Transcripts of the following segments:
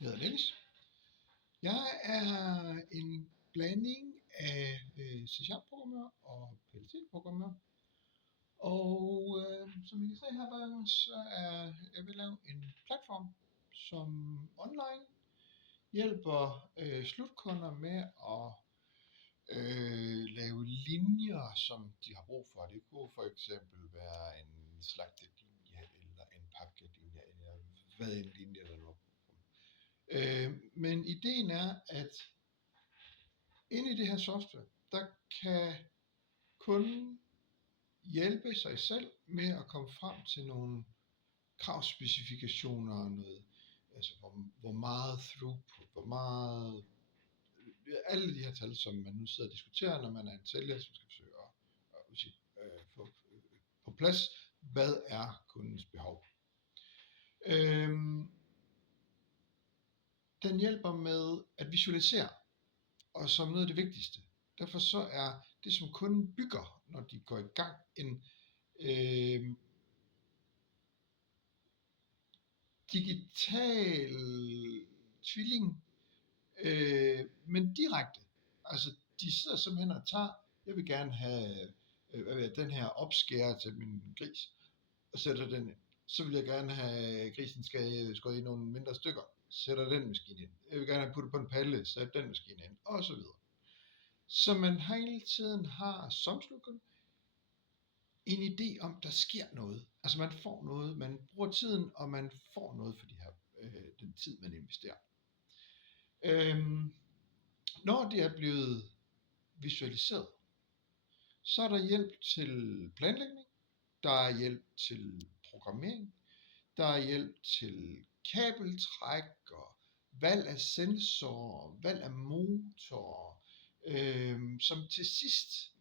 Jeg hedder Dennis. Jeg er en blanding af C-programmør og PLC-programmør. Og som I kan se her bag mig, så er jeg ved at lave en platform, som online hjælper slutkunder med at lave linjer, som de har brug for. Det kunne for eksempel være en slagtelinje, eller en pakkelinje, eller hvad en linje der nu er. Men ideen er, at inde i det her software, der kan kunden hjælpe sig selv med at komme frem til nogle kravspecifikationer og noget, altså hvor meget throughput, hvor meget, alle de her tal, som man nu sidder og diskuterer, når man er en sælger, som skal forsøge at få på plads, hvad er kundens behov. Den hjælper med at visualisere, og som noget af det vigtigste. Derfor så er det, som kunden bygger, når de går i gang, en digital tvilling, men direkte. Altså, de sidder simpelthen og tager, jeg vil gerne have den her opskærer til min gris, og sætter den ind. Så vil jeg gerne have, grisen skal skåret i nogle mindre stykker, sætter den maskine ind. Jeg vil gerne have puttet på en palle, sætter den maskine ind, og så videre. Så man hele tiden har som slutkunde en idé om, der sker noget. Altså man får noget, man bruger tiden, og man får noget for de her, den tid, man investerer. Når det er blevet visualiseret, så er der hjælp til planlægning, der er hjælp til programmering, der er hjælp til kabeltræk og valg af sensorer, valg af motorer, som til sidst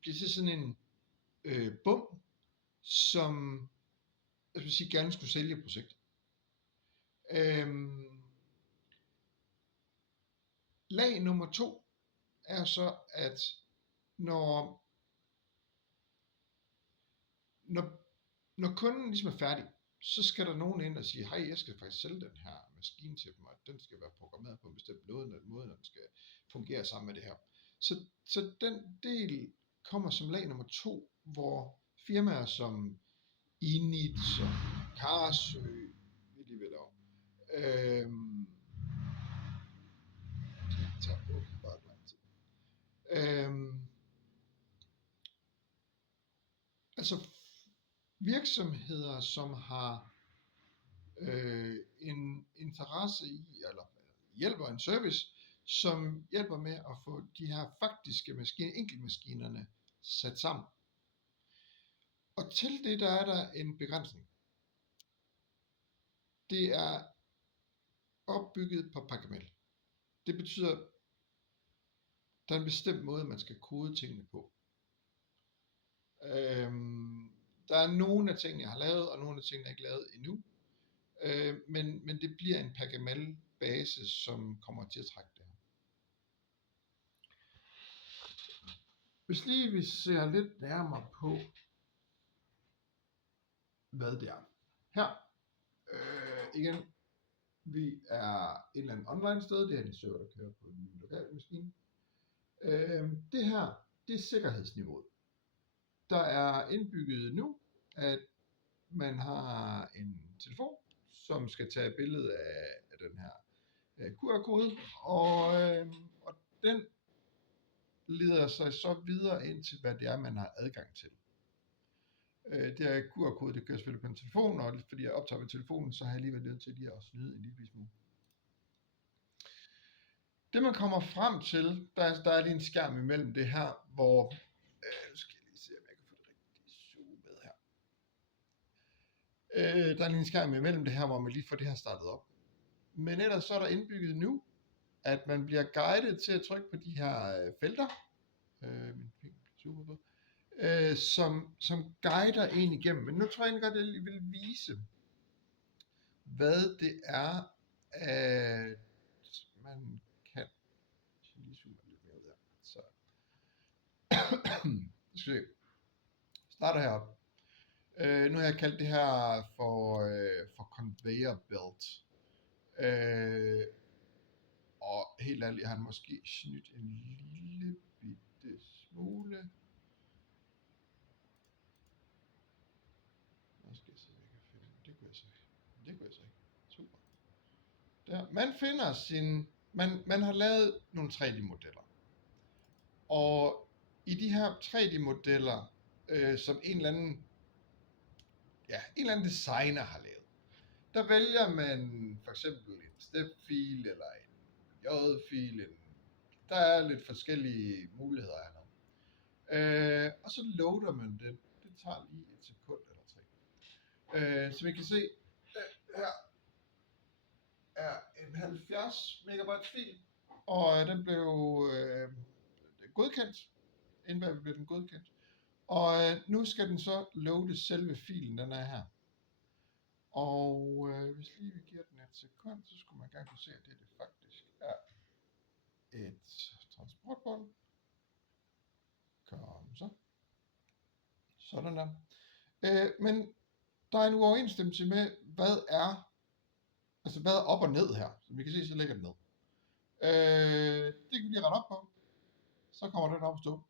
bliver til sådan en bum, som jeg vil sige, gerne skulle sælge projektet. Lag nummer 2 er så, at når kunden ligesom er færdig, så skal der nogen ind og sige, hej, jeg skal faktisk sælge den her maskine til dem, og den skal være programmeret på en bestemt måde, når den skal fungere sammen med det her. Så den del kommer som lag nummer 2, hvor firmaer som Init og Karsø, vil de vel lave. Det tager bare lang tid. Altså virksomheder, som har en interesse i, eller hjælper en service, som hjælper med at få de her faktiske maskiner, enkeltmaskinerne, sat sammen. Og til det, der er der en begrænsning. Det er opbygget på Pachamel. Det betyder, der er en bestemt måde, man skal kode tingene på. Der er nogle af tingene, jeg har lavet, og nogle af tingene, jeg ikke lavet endnu. Men det bliver en Pachamel-base, som kommer til at trække det her. Hvis lige vi ser lidt nærmere på, hvad det er. Her, igen, vi er et eller andet online sted, det er en server, der kører på en lokal maskine. Det her, det er sikkerhedsniveauet. Der er indbygget nu, at man har en telefon, som skal tage billede af den her QR-kode, og den leder sig så videre ind til, hvad det er, man har adgang til. Det her QR-kode, det kører selvfølgelig på en telefon, og fordi jeg optager med telefonen, så har jeg alligevel nødt til lige at snyde en lille smule. Det man kommer frem til, der er lige en skærm imellem det her, hvor, skal jeg lige se, om jeg kan få det rigtig zoomet her. Der er lige en skærm imellem det her, hvor man lige får det her startet op. Men ellers så er der indbygget nu, at man bliver guidet til at trykke på de her felter, som guider en igennem. Men nu tror jeg egentlig godt, at jeg vil vise, hvad det er, at man kan. Jeg lige zoome lidt mere ud her. Så. Skal vi se. Starter heroppe. Nu har jeg kaldt det her for conveyor belt. Og helt ærligt har han måske snydt en lille bitte smule. Nu skal jeg se, hvad jeg kan finde. Det kunne jeg så ikke. Super. Der. Man finder sin... Man har lavet nogle 3D-modeller. Og i de her 3D-modeller, som en eller anden designer har lavet, der vælger man for eksempel en step-fil eller en j-fil. Der er lidt forskellige muligheder hernede. Og så loader man den. Det tager lige et sekund eller 3. Som I kan se, her er en 70 megabyte fil, og den blev godkendt. Inden blev den godkendt. Og nu skal den så loade selve filen, den er her. Og hvis lige vi giver den et sekund, så skulle man gerne kunne se, at det faktisk er et transportbånd. Kom så. Sådan der. Men der er en uoverensstemmelse med, hvad er op og ned her. Som vi kan se, så ligger den ned. Det kan vi lige rette op på. Så kommer den op at stå.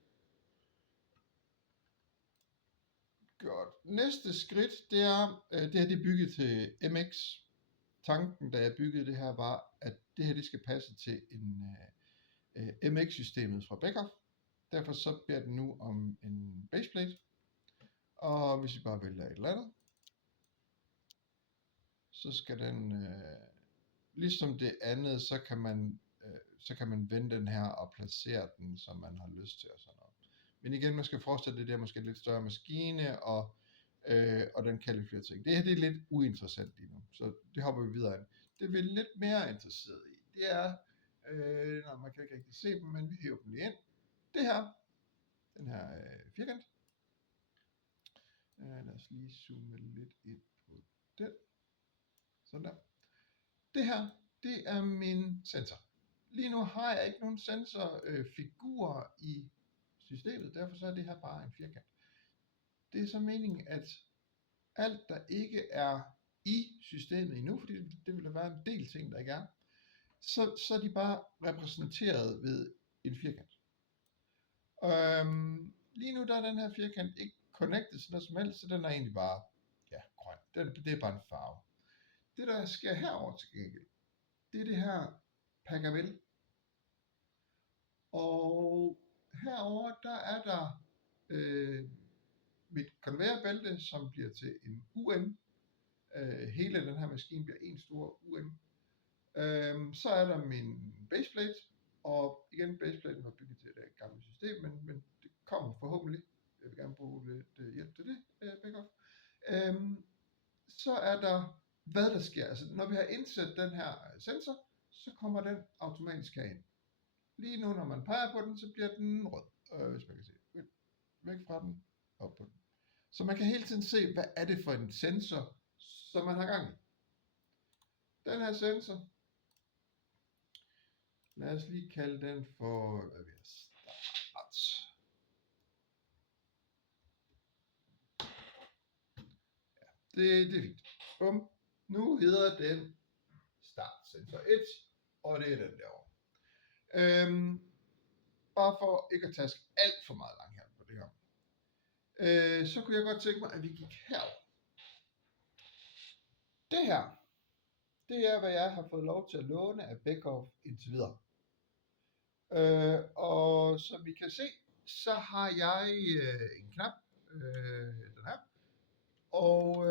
Godt. Næste skridt, det er, det her det er bygget til MX. Tanken, da jeg byggede det her, var, at det her det skal passe til en MX-systemet fra Beckhoff. Derfor så beder den nu om en baseplate. Og hvis vi bare vælger et eller andet, så skal den, ligesom det andet, så kan man vende den her og placere den, som man har lyst til og sådan noget. Men igen, man skal forestille det der måske lidt større maskine, og den kan lidt flere ting. Det her det er lidt uinteressant lige nu, så det hopper vi videre ind. Det vi er lidt mere interesseret i, det er, man kan ikke rigtig se dem, men vi hæver dem lige ind. Det her, den her firkant. Lad os lige zoome lidt ind på den. Sådan der. Det her, det er min sensor. Lige nu har jeg ikke nogen sensorfigurer i systemet, derfor så er det her bare en firkant. Det er så meningen, at alt der ikke er i systemet endnu, fordi det vil der være en del ting, der ikke er, så er de bare repræsenteret ved en firkant. Lige nu der er den her firkant ikke connected til noget som helst, så den er egentlig bare grøn. Det er bare en farve. Det der sker herover til gengæld, det er det her Packavel. Og herover der er der mit konvejerbælte, som bliver til en UM. Hele den her maskine bliver en stor UM. Så er der min baseplate, og igen baseplaten var bygget til et gammelt system, men det kommer forhåbentlig. Jeg vil gerne bruge lidt hjælp til det, Beckhoff. Så er der hvad der sker. Altså når vi har indsat den her sensor, så kommer den automatisk herind. Lige nu når man peger på den, så bliver den rød, hvis man kan se. Væk fra den, op på den. Så man kan hele tiden se, hvad er det for en sensor, som man har gang i. Den her sensor, lad os lige kalde den for, hvad vi har start. Ja, det er fint. Bum. Nu hedder den start sensor 1, og det er den derovre. Bare for ikke at taske alt for meget langt her på det her. Så kunne jeg godt tænke mig, at vi gik herover. Det her, det er hvad jeg har fået lov til at låne af Beckhoff indtil videre. Og som vi kan se, så har jeg en knap, den her. Og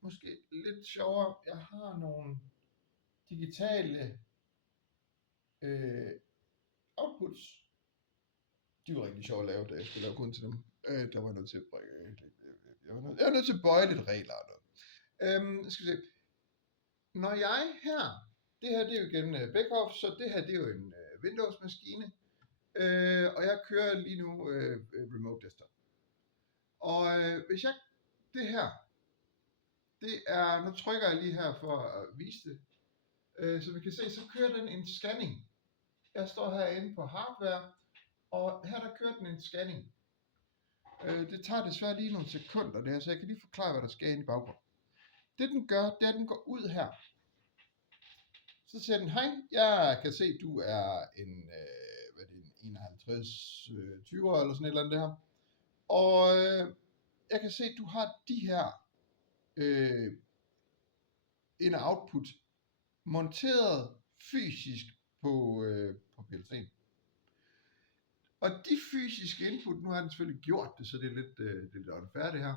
måske lidt sjovere, jeg har nogle digitale outputs. De var rigtig sjove at lave, da jeg skulle lave kun til dem. Der var jeg nødt til at jeg var nødt til at bøje lidt regler og noget. Skal vi se. Når jeg her, det her det er jo igen Beckhoff, så det her det er jo en Windows maskine. Og jeg kører lige nu remote desktop. Og hvis jeg, det her, det er, nu trykker jeg lige her for at vise det. Så vi kan se, så kører den en scanning. Jeg står herinde på hardware, og her der kører den en scanning. Det tager desværre lige nogle sekunder det her, så jeg kan lige forklare, hvad der sker inde i baggrunden. Det den gør, det er, at den går ud her. Så siger den, hej, jeg kan se, du er en, 51, 20 år eller sådan et eller andet det her. Og jeg kan se, du har de her in- og output monteret fysisk på PLC'en. Og de fysiske input, nu har den selvfølgelig gjort det, så det er lidt unfair det her,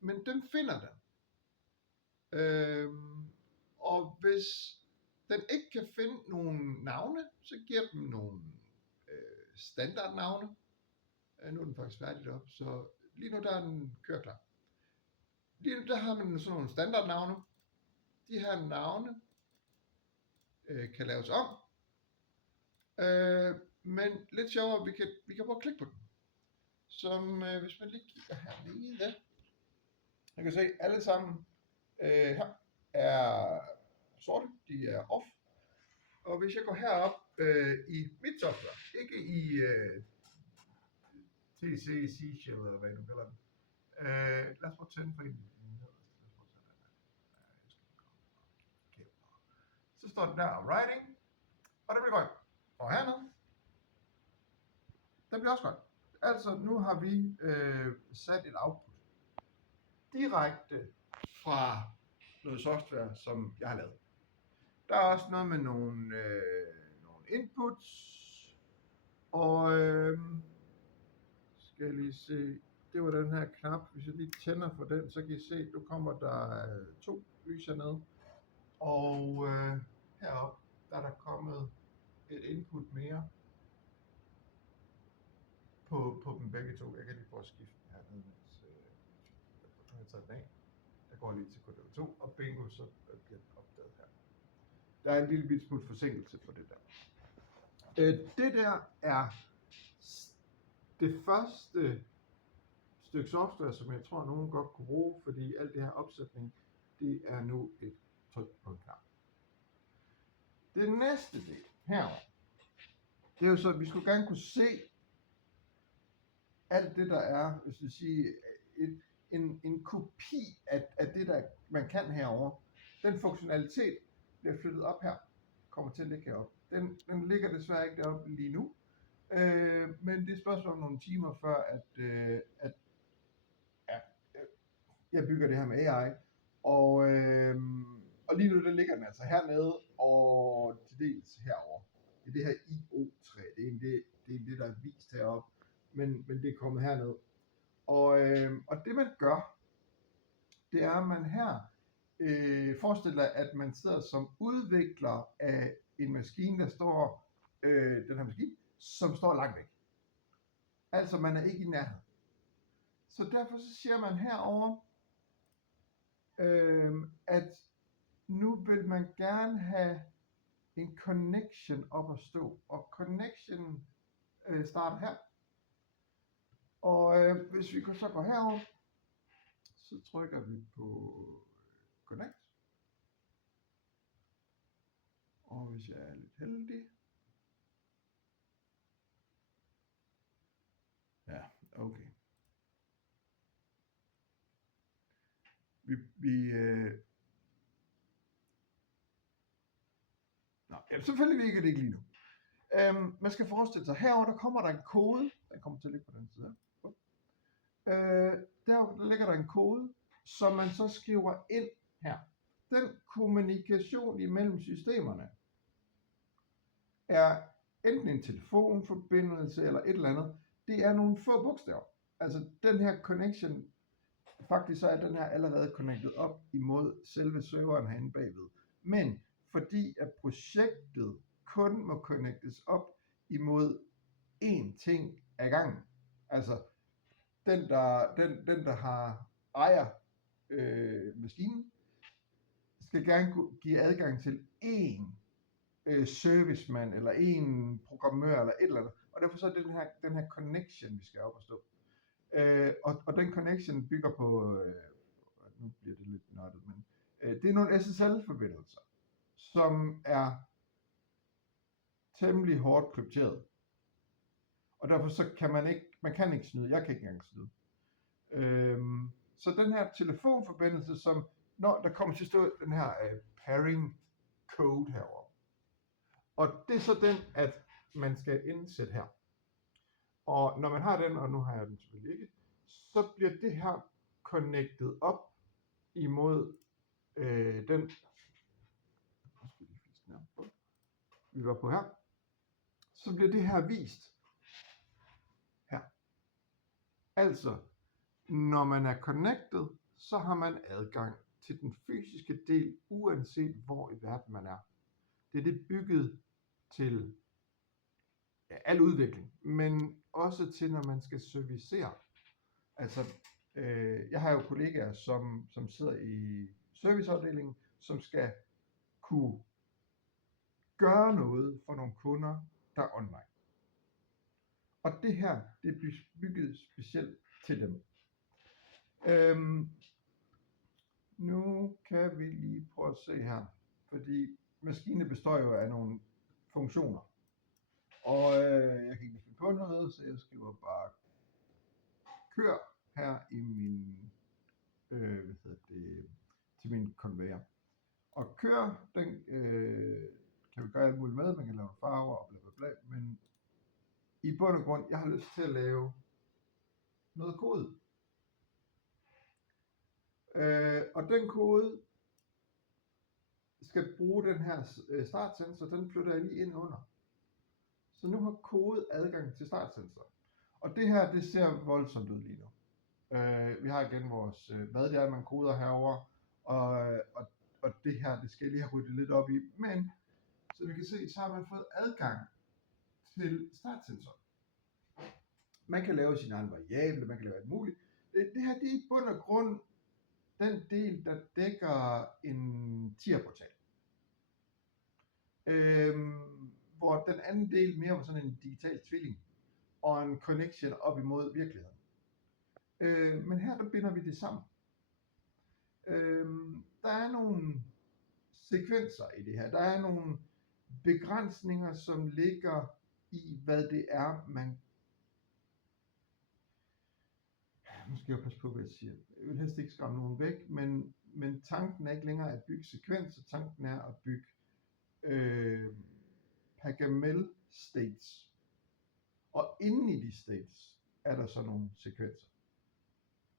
men dem finder den. Og hvis den ikke kan finde nogle navne, så giver den nogle standardnavne. Nu er den faktisk færdig deroppe, så lige nu der er den kørklar. Lige nu der har man sådan nogle standardnavne. De her navne kan laves om. Men lidt sjovere, vi kan prøve at klikke på den. Som hvis man lige kigger hernede. Jeg kan se alle sammen her er sorte, de er off. Og hvis jeg går herop i mit software, ikke i TC, Seashell eller hvad du kalder den. Lad os prøve at tænde for en. Så står den der writing, og det bliver grønt. Og hernede, det bliver også grønt. Altså nu har vi sat et output direkte fra noget software, som jeg har lavet. Der er også noget med nogle inputs, og skal jeg lige se, det var den her knap, hvis jeg lige tænder for den, så kan I se, nu kommer der 2 lys hernede, og heroppe, der er der kommet et input mere på dem begge to. Jeg kan lige prøve at skifte hernede, mens jeg tager den af. Jeg går lige til kode 2, og bingo, så bliver den opdaget her. Der er en lille bit smule forsinkelse på det der. Det der er det første stykke software, som jeg tror, nogen godt kunne bruge, fordi alt det her opsætning, det er nu et tryk på en knap. Det næste del herovre, det er jo så, at vi skulle gerne kunne se alt det, der er, hvis vi siger, en kopi af det, der man kan herover. Den funktionalitet bliver flyttet op her, kommer til at ligge heroppe. Den ligger desværre ikke deroppe lige nu, men det er spørgsmål om nogle timer før, at jeg bygger det her med AI, og lige nu der ligger den altså hernede, og til dels herover. Det er det her IO3, det er det der er vist heroppe, men det er kommet herned. Og det man gør, det er, at man her forestiller, at man sidder som udvikler af en maskine, der står, den her maskine, som står langt væk. Altså man er ikke i nærheden. Så derfor så siger man herover, at nu vil man gerne have en connection op at stå. Og connection starter her. Og hvis vi så går herover, så trykker vi på connect. Og hvis jeg er lidt heldig. Ja, okay. Selvfølgelig virker det ikke lige nu. Man skal forestille sig, herover der kommer der en kode. Den kommer til at ligge på den side. Der ligger der en kode, som man så skriver ind her. Den kommunikation imellem systemerne er enten en telefonforbindelse eller et eller andet. Det er nogle få bogstaver. Altså den her connection, faktisk så er den her allerede connected op imod selve serveren herinde bagved. Men fordi at projektet kun må connectes op imod én ting ad gangen, altså den der har ejer maskinen, skal gerne give adgang til én servicemand eller en programmør eller et eller andet, og derfor så er det den her connection, vi skal op og stå. Og den connection bygger på, nu bliver det lidt nørdet, men det er nogle SSL-forbindelser, som er temmelig hårdt krypteret. Og derfor så kan man kan ikke snyde, jeg kan ikke engang snyde. Så den her telefonforbindelse, som når der kommer til at stå den her pairing code herover. Og det er så den, at man skal indsætte her. Og når man har den, og nu har jeg den selvfølgelig ikke, så bliver det her connected op imod den, vi var på her, så bliver det her vist her. Altså, når man er connected, så har man adgang til den fysiske del, uanset hvor i verden man er. Det er det bygget til al udvikling, men også til, når man skal servicere. Altså, jeg har jo kollegaer, som sidder i serviceafdelingen, som skal kunne gøre noget for nogle kunder, der er online. Og det her, det er bygget specielt til dem. Nu kan vi lige prøve at se her, fordi maskinen består jo af nogle funktioner. Og jeg kan ikke finde på noget, så jeg skriver bare kør her i min, til min konvejer. Og kør, den kan vi gøre alt muligt med, man kan lave farver og bla bla bla, men i bund og grund, jeg har lyst til at lave noget kode. Og den kode skal bruge den her startsensor, den flytter jeg lige ind under. Så nu har kode adgang til startsensor. Og det her, det ser voldsomt ud lige nu. Vi har igen vores, hvad det er, man koder herover, og det her, det skal jeg lige have ryddet lidt op i. Men, som vi kan se, så har man fået adgang til startsensor. Man kan lave sine egne variable, man kan lave alt muligt. Det her, det er i bund og grund den del, der dækker en tierportal. Hvor den anden del mere var sådan en digital tvilling og en connection op imod virkeligheden. Men her der binder vi det sammen. Der er nogle sekvenser i det her. Der er nogle begrænsninger, som ligger i, hvad det er, man... Nu skal jeg passe på, hvad jeg siger. Jeg vil helst ikke skræmme nogen væk, men tanken er ikke længere at bygge sekvenser. Tanken er at bygge Pagamel states. Og inde i de states er der så nogle sekvenser.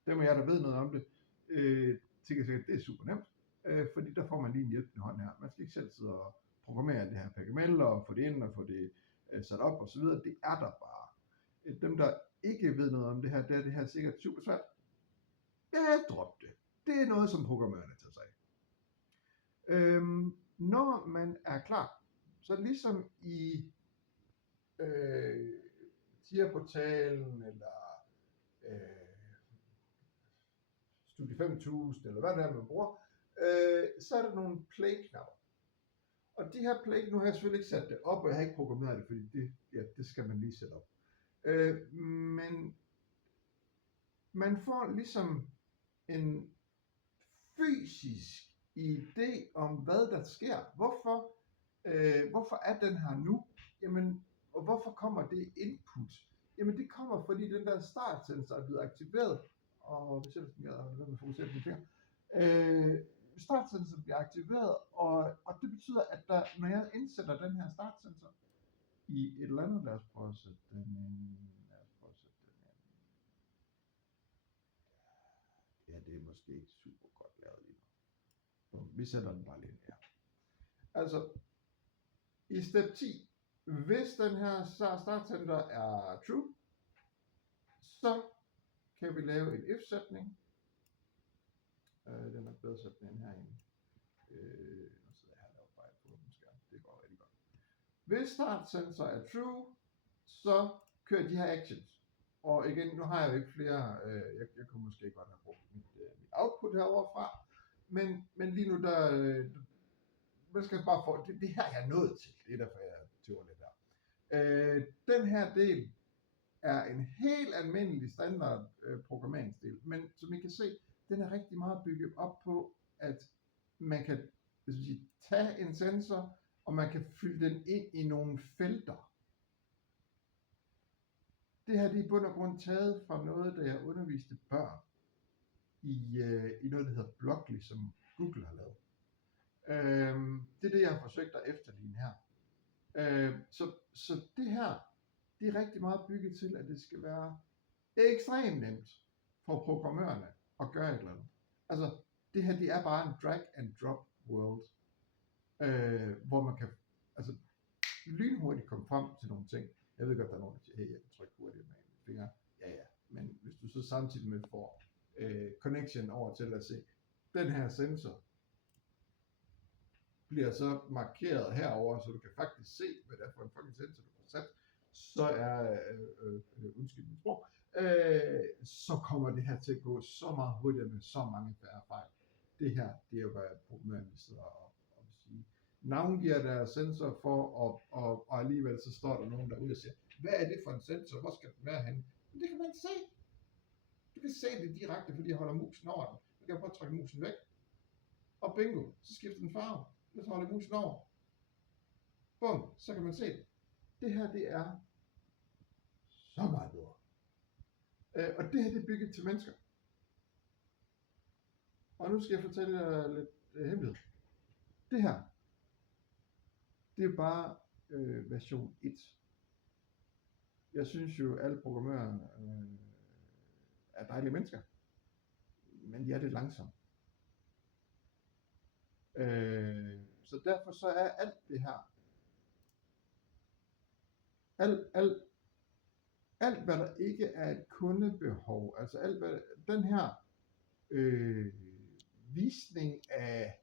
Dem af jer, der ved noget om det, tænker sikkert, det er super nemt, fordi der får man lige en hjælpende hånd her. Man skal ikke selv sidde og programmere det her Pagamel og få det ind og få det sat op og så videre. Det er der bare. Dem, der ikke ved noget om det her, det her sikkert super svært. Ja, drop det. Det er noget, som programmørerne tager sig af. Når man er klar, så ligesom i tierportalen eller Studie 5000 eller hvad det er man bruger, så er der nogle play-knapper. Og de her play, nu har jeg selvfølgelig ikke sat det op, og jeg har ikke programmeret det, fordi det skal man lige sætte op. Men man får ligesom en fysisk idé om, hvad der sker. Hvorfor er den her nu? Jamen, og hvorfor kommer det input? Jamen, det kommer, fordi den der startsensor er blevet aktiveret. Og hvis jeg skal fokusere på det startsensor bliver aktiveret, og det betyder, at når jeg indsætter den her startsensor i et eller andet, lad os prøve at sætte den ind. Ja, det er måske ikke super godt lavet lige nu. Vi sætter den bare lige her. Altså, i step 10, hvis den her startsensor er true, så kan vi lave en if-sætning. Den er bedre sat den herinde. Nu sidder jeg her og bare på den skærm. Det går rigtig godt. Hvis startsensor er true, så kører de her actions. Og igen, nu har jeg jo ikke flere, jeg kunne måske godt have brugt mit output herovre fra, men lige nu der, man skal bare få, det her jeg er nået til, det er derfor jeg tøver lidt her. Den her del er en helt almindelig standard programmeringsdel, men som I kan se, den er rigtig meget bygget op på, at man kan tage en sensor, og man kan fylde den ind i nogle felter. Det her det er i bund og grund taget fra noget, da jeg underviste børn i noget, der hedder Blockly, som Google har lavet. Det er det, jeg har forsøgt at efterligne her. Så det her, det er rigtig meget bygget til, at det skal være ekstremt nemt for programmørerne at gøre et eller andet. Altså, det her, det er bare en drag and drop world, hvor man kan lynhurtigt komme frem til nogle ting. Jeg ved godt, der er nogen, der siger, hey, jeg kan trykke hurtigt med en finger. Ja, men hvis du så samtidig med får connection over til at se, den her sensor bliver så markeret herover, så du kan faktisk se, hvad det er for en fucking sensor, du har sat, så er, undskyld mit sprog, så kommer det her til at gå så meget hurtigere med så mange færre fejl. Det her, det er jo, hvad programmørerne sidder og sige. Navngiver deres sensor for, og alligevel så står der nogen derude og siger, hvad er det for en sensor, hvor skal den være henne? Men det kan man se. Du kan se det direkte, fordi jeg holder musen over den. Du kan bare trykke musen væk, og bingo, så skifter den farve. Så holder musen over. Bum, så kan man se det. Det her, det er så meget bedre. Og det her, det er bygget til mennesker. Og nu skal jeg fortælle jer lidt hemmelighed. Det her, det er bare version 1. Jeg synes jo, alle programmører er dejlige mennesker. Men de er lidt langsomme. Så derfor så er alt det her, alt hvad der ikke er et kundebehov, altså alt hvad den her visning af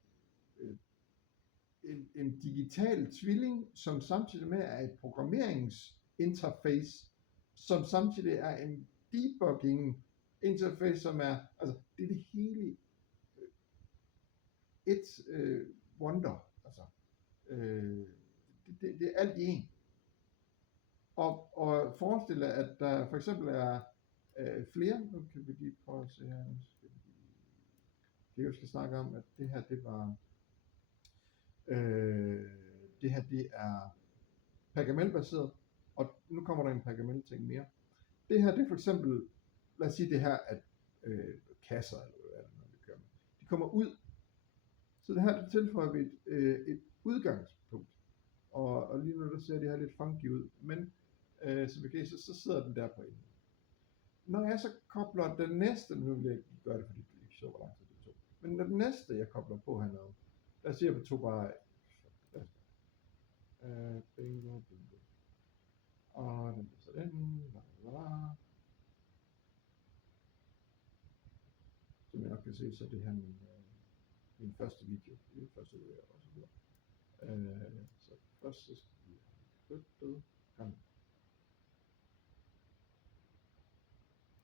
en digital tvilling, som samtidig med er et programmeringsinterface, som samtidig er en debugging interface, som er, altså det er det hele et wonder, altså det er alt i en. Og forestil dig, at der for eksempel er flere, nu kan vi lige prøve at se her, jeg skal snakke om, at det her, det var, det her, det er Pergamel-baseret, og nu kommer der en Pergamel-ting mere. Det her, det er for eksempel, lad os sige det her, at kasser, eller hvad det nu, vi kører med, de kommer ud, så det her, det tilføjer vi et udgangspunkt, og lige nu, der ser det her lidt funky ud, men som vi kan se, så sidder den der på enden. Når jeg så kobler den næste, nu vil jeg ikke gøre det, fordi det ikke så, hvor lang tid det tog, men når den næste, jeg kobler på hernede, der siger vi to bare, bingo, og den bliver så den, som jeg nok kan se, så det her min første video, min første video, og så videre. Så først så skal vi have flyttet ham.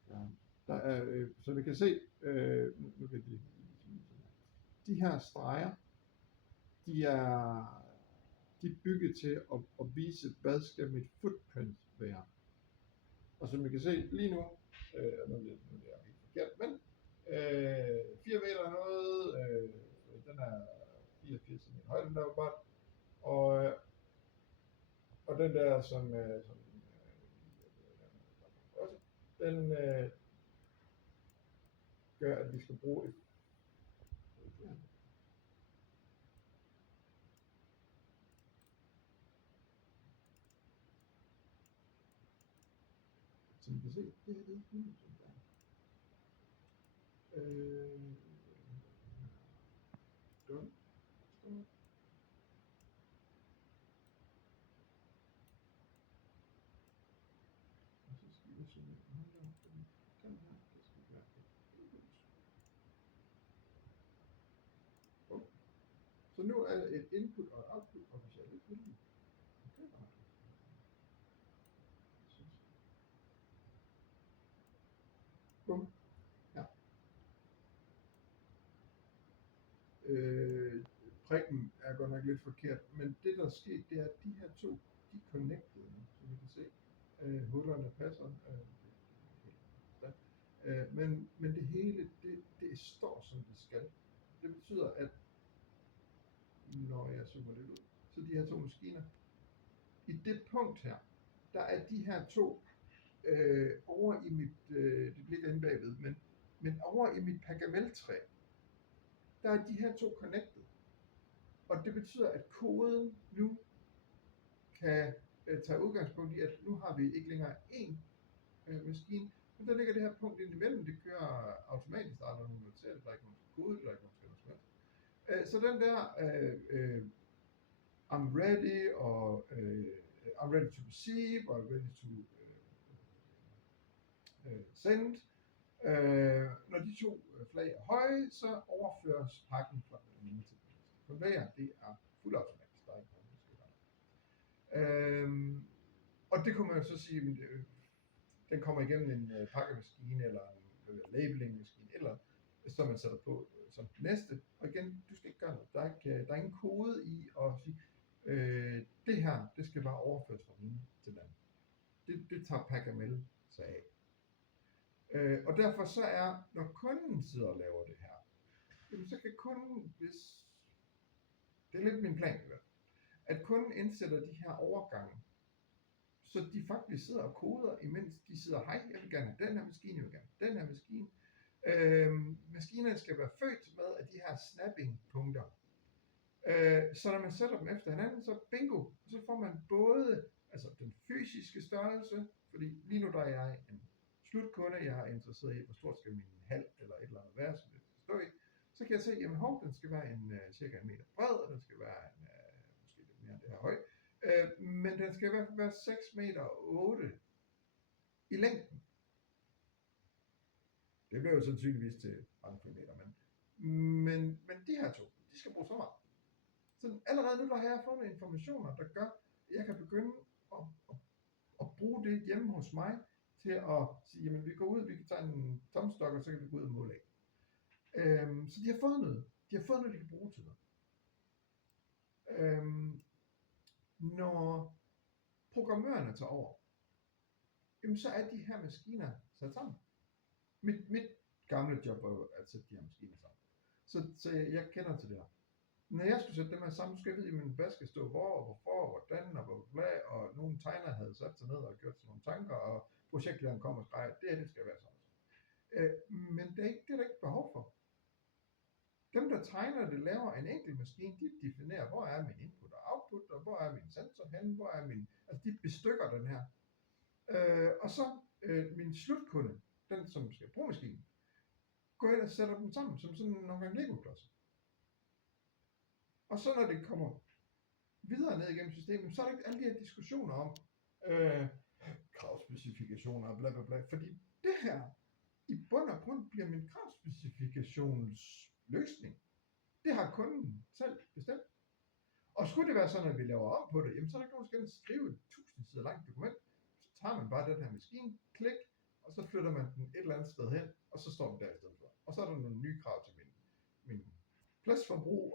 Ja, der er, så vi kan se, nu kan de her streger, de er bygget til at vise, hvad skal mit footprint være. Og som vi kan se lige nu, nu er det helt forkert, men 4 meter noget, den er 84 cm højde, der var bare, og den der som den gør, at vi skal bruge et som I kan se, det her det er 100 som der. Done. Og så skal vi se, så nu er et input og et output officielt lidt vildt. Bum. Ja. Prikken er godt nok lidt forkert, men det der er sket, det er, at de her to, de er connected, som vi kan se. Hullerne passer. Men det hele, det står som det skal. Det betyder, at når jeg zoomer lidt ud, så de her to maskiner, i det punkt her, der er de her to over i mit, det ligger inde bagved, men over i mit Pergamel-træ, der er de her to connected. Og det betyder, at koden nu kan tage udgangspunkt i, at nu har vi ikke længere én maskine, men der ligger det her punkt ind imellem, det kører automatisk, der er nogen noteret, der er ikke nogen kode, der er ikke nogen skal noget. Så den der I'm ready, og I'm ready to receive, og ready to send, når de to flag er høje, så overføres pakken fra den ene til den næste. For hver, det er fuldautomatisk, der er ikke nogen, der skal gøre. Og det kunne man jo så sige, den kommer igennem en pakkemaskine, eller en labelingmaskine, eller så man sætter på som den næste. Og igen, du skal ikke gøre noget. Der er ingen kode i at sige, det her, det skal bare overføres fra den ene til den anden. Det tager PackML sig af. Og derfor så er, når kunden sidder og laver det her, jamen så kan kunden, hvis det er lidt min plan, at kunden indsætter de her overgange, så de faktisk sidder og koder, imens de sidder, hej, jeg vil gerne have den her maskine, jeg vil gerne have den her maskine. Maskinerne skal være født med af de her snapping-punkter. Så når man sætter dem efter hinanden, så bingo, så får man både altså den fysiske størrelse, fordi lige nu der er jeg en slutkunde, jeg er interesseret i, hvor stort skal min hal eller et eller andet være, som det skal stå i. Så kan jeg se, jamen den skal være cirka 1 meter bred, og den skal være måske lidt mere end det her høj. Men den skal i hvert fald være 6 meter 8 i længden. Det bliver jo sandsynligvis til mange kilometer, men de her to, de skal bruge så meget. Så allerede nu der har jeg fundet informationer, der gør, at jeg kan begynde at bruge det hjemme hos mig, til at sige, jamen vi går ud, vi kan tage en tomstok, og så kan vi gå ud og måle af. Så de har fået noget. De har fået noget, de kan bruge til noget. Når programmørerne tager over, jamen så er de her maskiner sat sammen. Mit gamle job var jo at sætte de her maskiner sammen. Så jeg kender til det her. Når jeg skulle sætte dem her sammen, skulle jeg vide, jamen, hvad skal stå hvor, og hvorfor, og hvordan, og hvad, og nogle tegner havde sat sig ned og gjort sådan nogle tanker, og projektlederen kom og skreg, det skal være sådan. Men det er der ikke behov for. Dem, der tegner det, laver en enkelt maskine, de definerer, hvor er min input og output, og hvor er min sensor henne, hvor er min, altså de bestykker den her. Og så min slutkunde, den som skal bruge maskinen, går ind og sætter dem sammen, som sådan nogle gange Lego-klodser. Og så når det kommer videre ned igennem systemet, så er der ikke alle de her diskussioner om kravspecifikationer og bla bla bla, fordi det her i bund og grund bliver min kravspecifikations løsning. Det har kunden selv bestemt. Og skulle det være sådan, at vi laver om på det, jamen så er der ikke nogen, der skal skrive et 1000 sider langt dokument. Så tager man bare den her maskine, klik, og så flytter man den et eller andet sted hen, og så står den der i stedet for. Og så er der nogle nye krav til min pladsforbrug,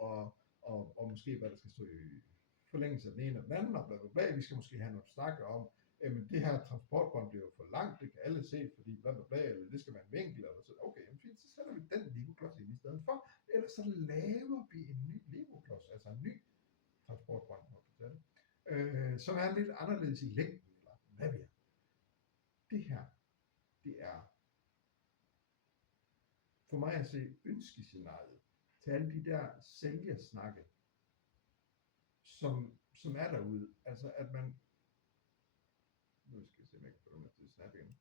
og måske hvad der skal stå i forlængelse af den ene og den anden, og bla bla bla. Vi skal måske have noget snakke om, men det her transportbånd bliver jo for langt, det kan alle se, fordi bla bla bla, eller det skal være en vinkel, eller så. Okay, jamen fint, så sætter vi den Lego-klods ind i stedet for, eller så laver vi en ny Lego-klods, altså en ny transportbånd, som er lidt anderledes i længden, eller hvad vi er. Det her, det er for mig at se ønskescenariet til alle de der sælgersnakke, som er derude. Altså at man, nu skal jeg se, om jeg kan få dem til at snappe igen.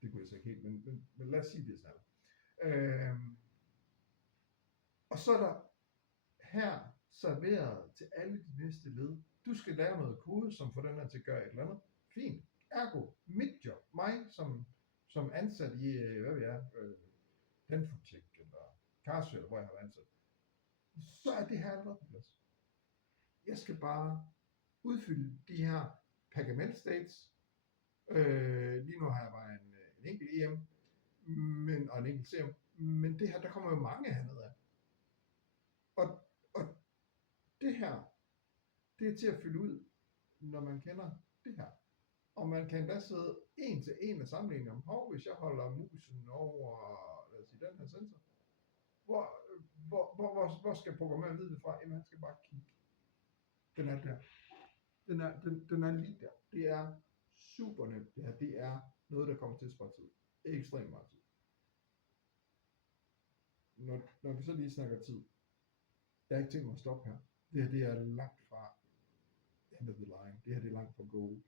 Det kunne jeg så ikke helt, men lad os sige, det snapper. Og så er der her serveret til alle de næste led. Du skal lave noget kode, som får den her til at gøre et eller andet. Fint. Ergo, mit job, mig som ansat i, hvad vi er, Denfortek eller Karsø, eller hvor jeg har været ansat, så er det her allerede på plads. Jeg skal bare udfylde de her PackML states. Lige nu har jeg bare en enkelt EM og en enkelt CM, men det her, der kommer jo mange hernede af. Og det her, det er til at fylde ud, når man kender det her. Og man kan endda sidde en til en og sammenligne om, hvis jeg holder musen over, lad os sige, den her sensor, hvor skal programmøren vide det fra? Jamen han skal bare kigge. Den er der. Den er lige der. Det er super nemt. Det her, det er noget, der kommer til at spare tid. Ekstremt meget tid. Når vi så lige snakker tid. Jeg har ikke tænkt mig at stoppe her. Det her, det er langt fra end of the line. Det her, det er langt fra goal.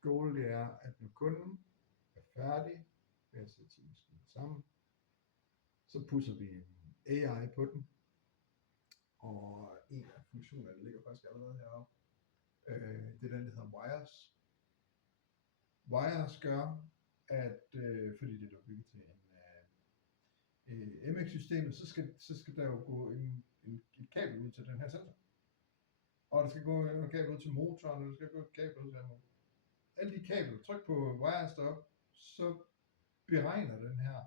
Goal, det er, at når kunden er færdig med at sætte sin maskine sammen, så pusser vi en AI på den, og en af funktionerne ligger faktisk allerede heroppe. Det er den, der hedder Wires. Wires gør, at fordi det er bygget til en MX-systemet, så skal der jo gå et kabel ud til den her sensor. Og der skal gå et kabel ud til motoren, og der skal gå et kabel ud til den. Alle de kabler, tryk på Wires deroppe, så beregner den her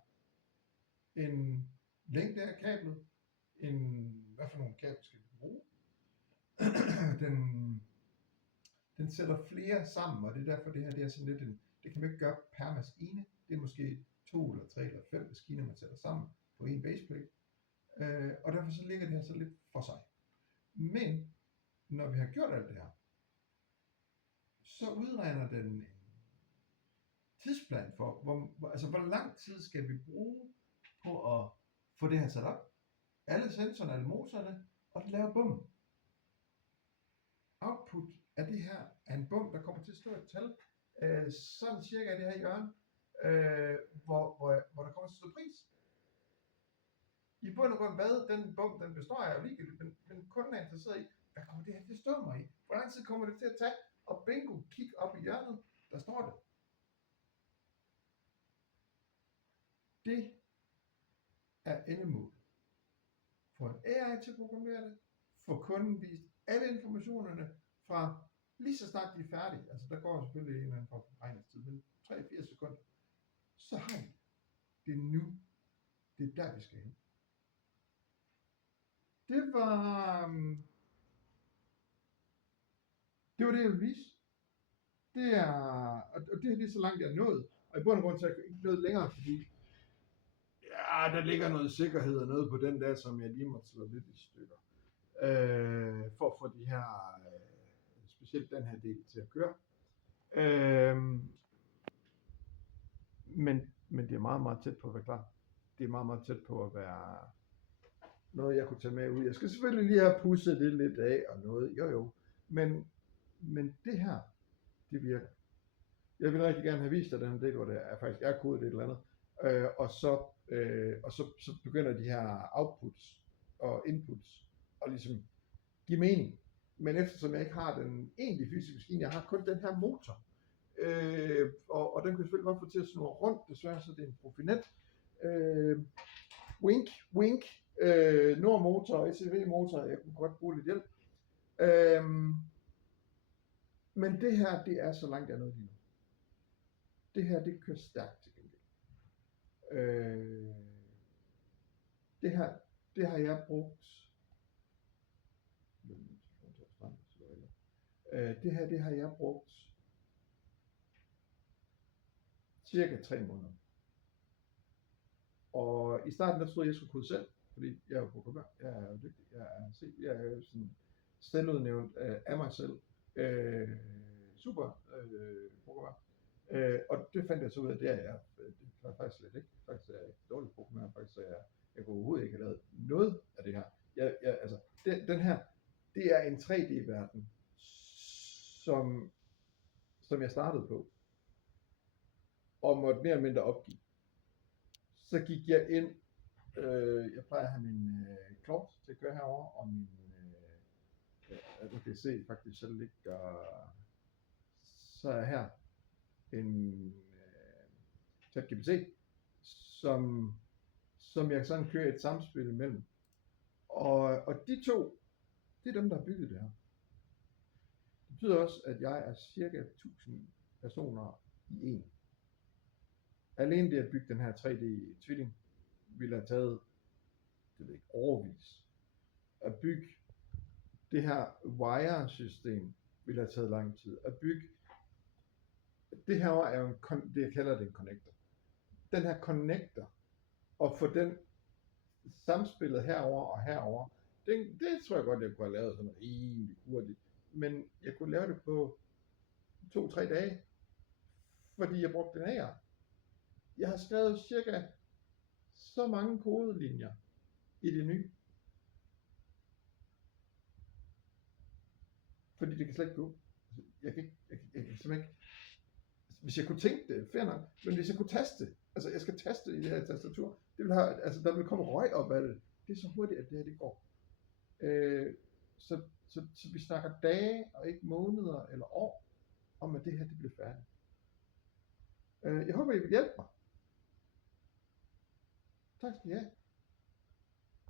en længde af kablet, hvad for nogle kabler skal vi bruge. Den sætter flere sammen, og det er derfor det her, det er sådan lidt det kan man ikke gøre per maskine. Det er måske 2 eller 3 eller 5 maskiner, man sætter sammen på en baseplate. Og derfor så ligger det her så lidt for sig. Men når vi har gjort alt det her, så udregner den en tidsplan for, hvor lang tid skal vi bruge på at få det her sat op. Alle sensorerne, alle motorerne, og den laver bum. Output af det her er en bum, der kommer til at stå et tal, sådan cirka i det her hjørne, hvor der kommer til at stå pris. I bund og grund, hvad den bum den består af, er jo ligegyldigt, men kunden er interesseret i, hvad kommer det her til at stå mig i? Hvor lang tid kommer det til at tage? Og bingo, kig op i hjørnet, der står det. Det er endemål. Få en AI til at programmere det, få kunden vist alle informationerne fra lige så snart de er færdige, altså der går selvfølgelig en eller anden beregningstid, men 3-4 sekunder, så har I det er nu. Det er der, vi skal hen. Det var det, jeg ville vise. Det er, og det her det er så langt, jeg er nået. Og i bund og grund så er jeg ikke nået længere, fordi der ligger noget sikkerhed og noget på den der, som jeg lige måtte slå lidt i stykker. For at få de her, specielt den her del til at køre. Men det er meget, meget tæt på at være klar. Det er meget, meget tæt på at være noget, jeg kunne tage med ud. Jeg skal selvfølgelig lige have pudset det lidt af og noget. Jo. Men det her, det virker. Jeg vil rigtig gerne have vist dig den del, hvor det er faktisk er kodet et eller andet. Og så begynder de her outputs og inputs og ligesom give mening. Men eftersom jeg ikke har den egentlige fysiske maskine, jeg har kun den her motor. Og den kan selvfølgelig godt få til at snurre rundt, desværre så det er en Profinet. Wink. Nord motor og SCV motor, jeg kunne godt bruge lidt hjælp. Men det her, det er så langt jeg er nået lige nu. Det her, det kører stærkt til gengæld. Det har jeg brugt. Det har jeg brugt cirka 3 måneder. Og i starten der troede jeg skulle kode selv, fordi jeg er jo programmør, jeg er jo dygtig, jeg er jo sådan selvudnævnt af mig selv, super programmør. Og det fandt jeg så ud af, det er jeg faktisk slet ikke. Faktisk er jeg dårlig programmør, faktisk er jeg kunne overhovedet ikke have lavet noget af det her. Altså, den her, det er en 3D-verden, som jeg startede på, og måtte mere eller mindre opgive. Så gik jeg ind, jeg plejer at have min Claude til at køre herover og min, du kan se faktisk selv ligger, så er her en ChatGPT, som jeg sådan kører et samspil imellem. Og de to, det er dem, der har bygget det her. Det betyder også, at jeg er cirka 1000 personer i en. Alene det at bygge den her 3D-tvilling ville have taget, det ved ikke, overvis. At bygge det her wire-system ville have taget lang tid. At bygge, det her er jo det jeg kalder det en connector. Den her connector, og få den samspillet herover og herover, det tror jeg godt, jeg kunne have lavet sådan rimelig hurtigt. Men jeg kunne lave det på 2-3 dage, fordi jeg brugte den her. Jeg har skrevet cirka så mange kodelinjer i det nye. fordi det kan slet ikke gå. Jeg kan simpelthen ikke, hvis jeg kunne tænke det, fair nok, men hvis jeg kunne taste, altså jeg skal taste i det her tastatur, det vil have, altså der vil komme røg op af det. Det er så hurtigt, at det her det går. Så vi snakker dage og ikke måneder eller år om, at det her det bliver færdigt. Jeg håber, I vil hjælpe mig. Tak skal I have.